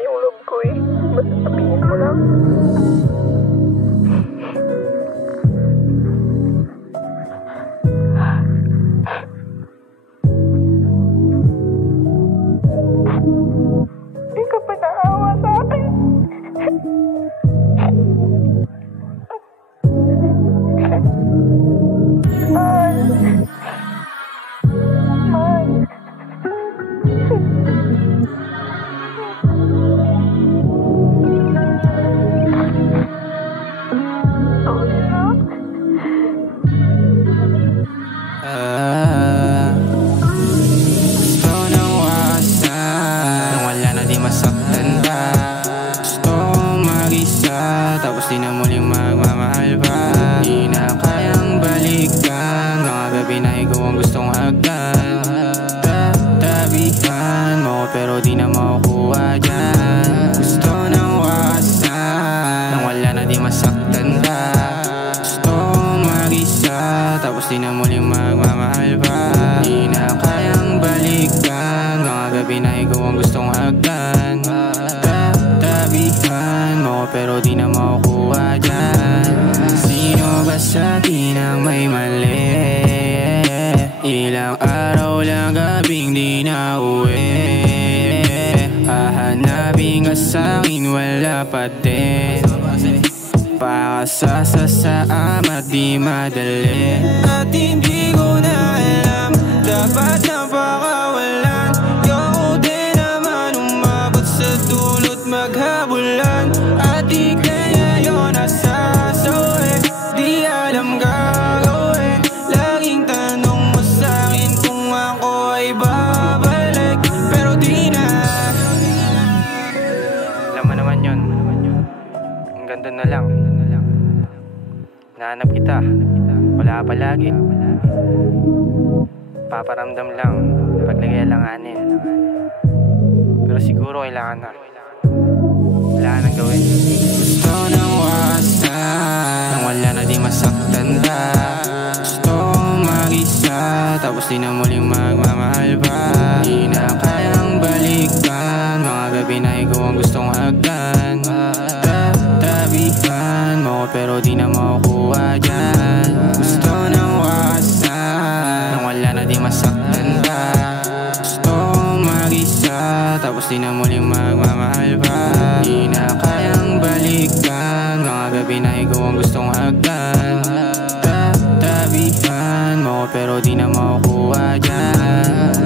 yung love ko eh. Basta sabihin mo lang. Hindi ka pa naawa sa akin. Gusto nang wasan nang wala na di masaktan ka. Gusto kong mag-isa tapos di na muling magmamahal pa. Di na kayang balikan mga gabi na ikaw ang gustong agdan. Tatabihan mo pero di na makukuha dyan. Gusto nang wasan nang wala na di masaktan ka. Gusto kong mag-isa tapos di na muling magmamahal pa. Di na kayang balikan mga gabi na ikaw ang gustong agdan. Tatabihan mo pero di na makukuha dyan. Sino ba sa atin ang may mali? Ilang araw lang gabing di na uwi. Hahanapin ka sa'kin wala pa din. Pakasasa sa amat di madali. At hindi ko na alam, dapat na pakawalan. Yaw din naman umabot sa dulot maghabulan. At di kaya yun nasasawi, di alam gagawin. Laging tanong mo sa'kin kung ako ay babalik, pero di na. Alam mo naman yun, ang ganda na lang. Nahanap kita, wala palagi. Paparamdam lang pag nag-ialanganin. Pero siguro kailangan na. Wala nang gawin. Gusto nang wasan nang wala na di masaktan ka. Gusto kong mag-isa tapos di na muling magmamahal pa. Di na kayang balikan mga gabi na ikaw ang gustong agdan. Tatabihan mo pero di na makukuha dyan. Gusto nang wasan nang wala na di masaktan ka. Gusto kong mag-isa tapos di na muling magmamahal pa. Di na kayang balikan mga gabi na ikaw ang gustong agdan. Tatabihan mo pero di na makukuha dyan.